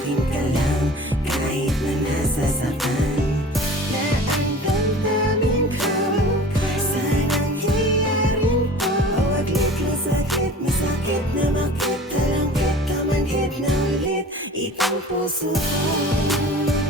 akin ka lang Kahit na nasasaktan Na ang damdamin ko Sanang hiyarin ko Huwag likli sakit, masakit na makita Lang kita na ulit Itong puso. ko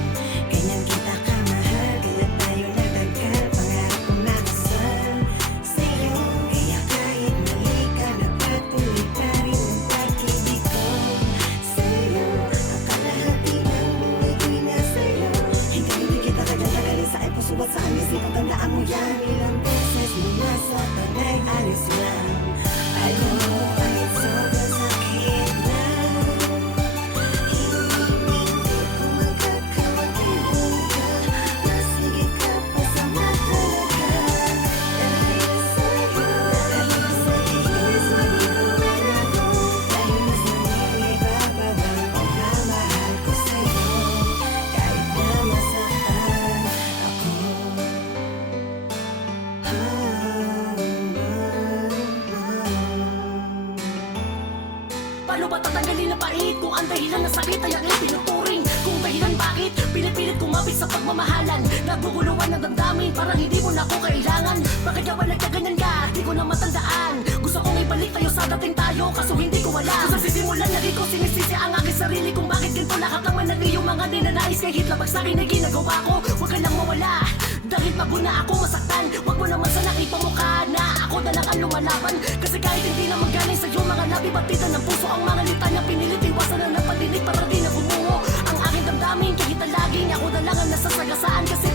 sa aking puso at sa aming isipang Tandaan mo yan. Ilang beses mo nasaktan ay alis Paano ba tatanggalin ang pait Kung ang dahilan ng sakit ay aking tinuturing Kung dahilan bakit Pinipilit kumapit sa pagmamahalan. Naguguluhan ng damdamin Parang hindi mo na ako kailangan. Bakit ka ba nagkaganyan ka Di ko na matandaan? Gusto kong ibalik tayo sa dating tayo Kaso hindi ko alam. Kung sa sisimulan lagi ko sinisisi ang aking sarili. Kung bakit ganito lahat naman ng iyong mga ninanais Kahit labag sa akin ay ginagawa ko? Huwag ka lang mawala. Dahil pagod na ako masaktan Huwag mo naman sana ipamukha na Ako na lang ang lumalaban. Kasi kahit hindi naman galing sa iyong mga labi Batitan ng puso ang mga litanya Pinilit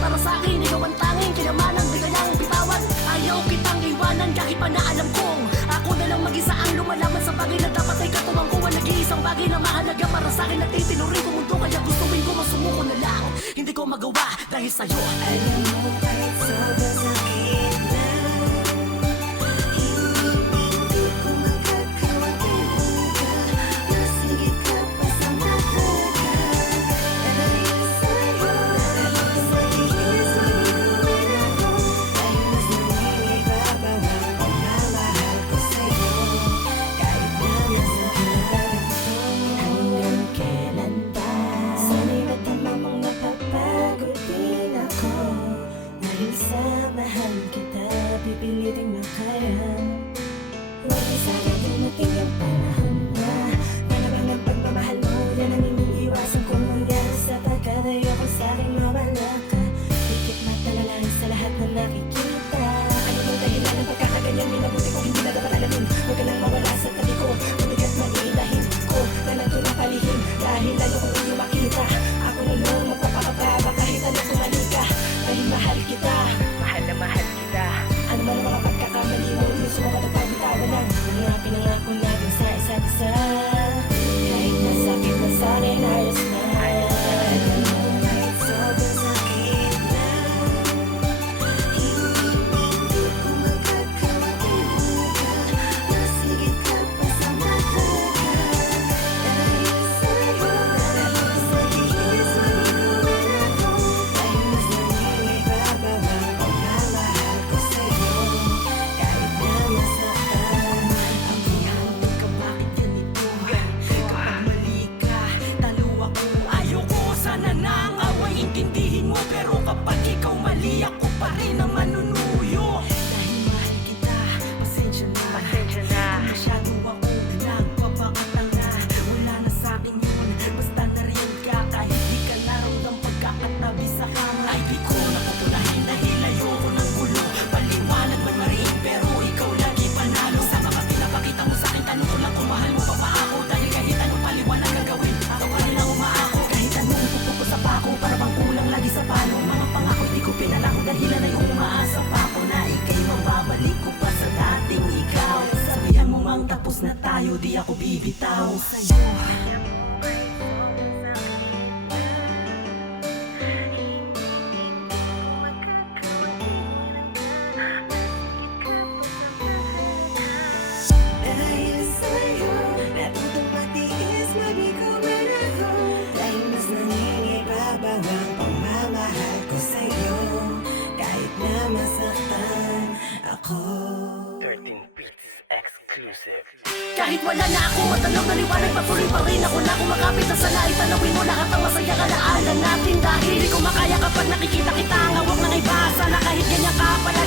para sa akin ikaw ang tanging Kayamanan di kailangang bitawan. Ayaw kitang iwanan kahit pa na alam kong Ako na lang mag-isa ang lumalaban sa bagay na dapat ay katuwang ko. Ang nag-iisang bagay na mahalaga para sa akin At itinuring ko mundo kaya gustuin ko masumuko na lang. Hindi ko magawa dahil sa'yo. Alam mo na Intindihin mo pero kapag ikaw mali Ako pa rin ang tayo Exclusive. Kahit wala na ako matanong naliwanag Patuloy pa rin ako. Na kumakapit na sana Itanawin mo lahat ang masaya kalaanan natin. Dahil di ko makaya kapag nakikita kita Ang hawak ng iba. Sana kahit ganyan ka palagi